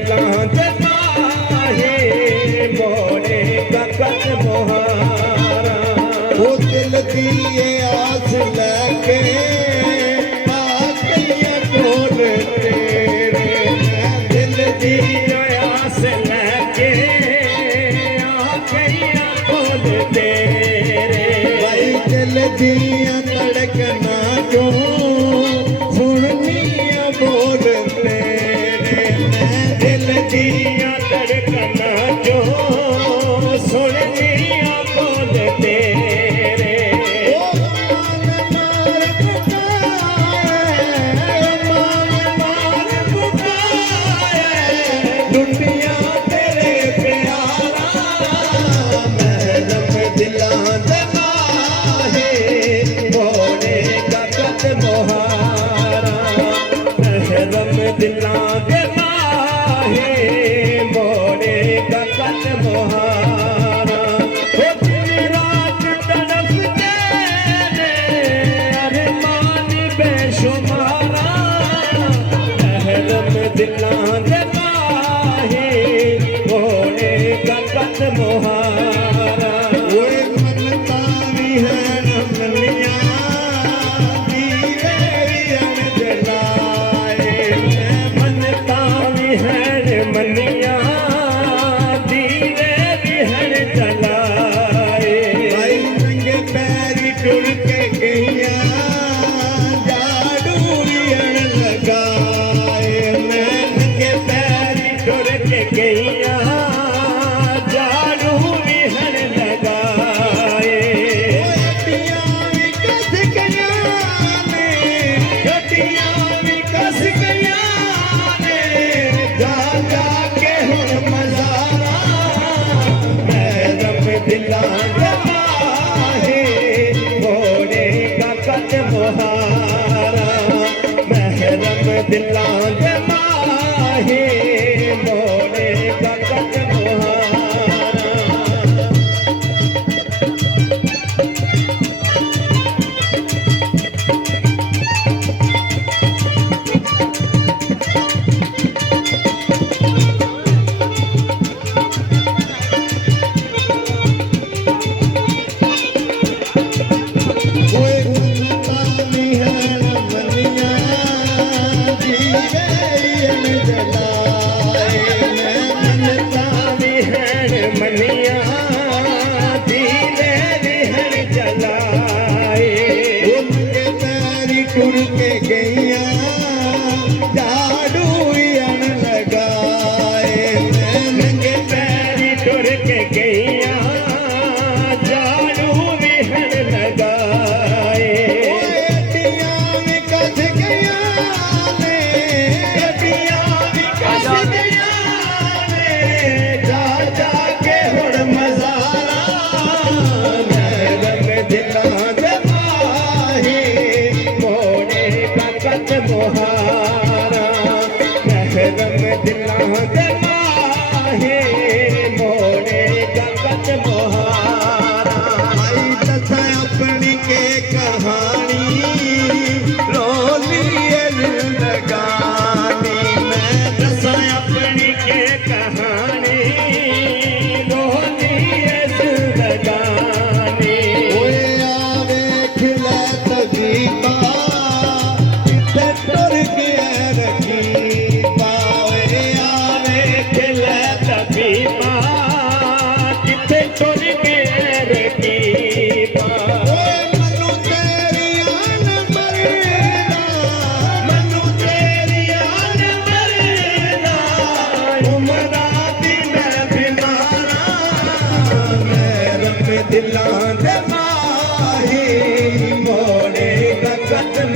दिलां दे माहे मोड़े गगन मोहारा वो दिल दी ये आस लैके आ गईया कोल तेरे दिल दी आस लैके आ गईया कोल तेरे भाई दिल दिया धड़कना जो सुननिया बोल तेरे दिल दिया धड़कना जो सुननिया बोल तेरे दुनिया तेरे प्यारा महरम दिलां दे माहे मोड़े गगन मोहारा महरम दिलां दे माहे मोड़े गगन मोहारा ओ दिन रात तड़पते ने अरमान बेशुमारा महरम दिलां दे माहे मोड़े गगन मोहारा ओए मनता भी है नमनिया दीवे अन जलाए मनता विहर मनिया दीवे विहर जलाए भाई नंगे पैरी टुर के गईया जाड़ू भी अन लगाए मैं नंगे पैरी टुर के गईया जाड़ू विहर लगाए गड्डियां भी कस गईया ने गड्डियां भी कस गईया ने जा जा के हुण मज़ारा महरम दिलां दे माहे मोड़े गगन मोहारा महरम दिलां दे माहे मोड़े गगन मोहारा ओए मनता भी है नमनिया दीवे अन जलाए मैं मनता विहर मनिया दीवे विहर जलाए वो नंगे पैरी टुर के गईया जाड़ू भी अन लगाए मैं नंगे पैरी टुर के गईया जाड़ू विहर लगाए गड्डियां भी कस गईया ने गड्डियां भी कस गईया ने जा जा के हुण मज़ारा महरम दिलां दे माहे मोड़े गगन मोहारा महरम दिलां दे माहे मोड़े गगन मोहारा भाई दसा अपनी के कहानी रोली जिंदगानी मैं दसा अपनी के कहानी रोनी जिंदगानी ओए आवे खिला तजीबा किथे टुर के रखीबा ओए आवे खिला तबीबा किथे टुर के रकीबा ओए मनु तेरी आन मरना मनु तेरी आन मरना उमरा दी मैं बीमारा महरम दिलां दे माहे मोड़े गगन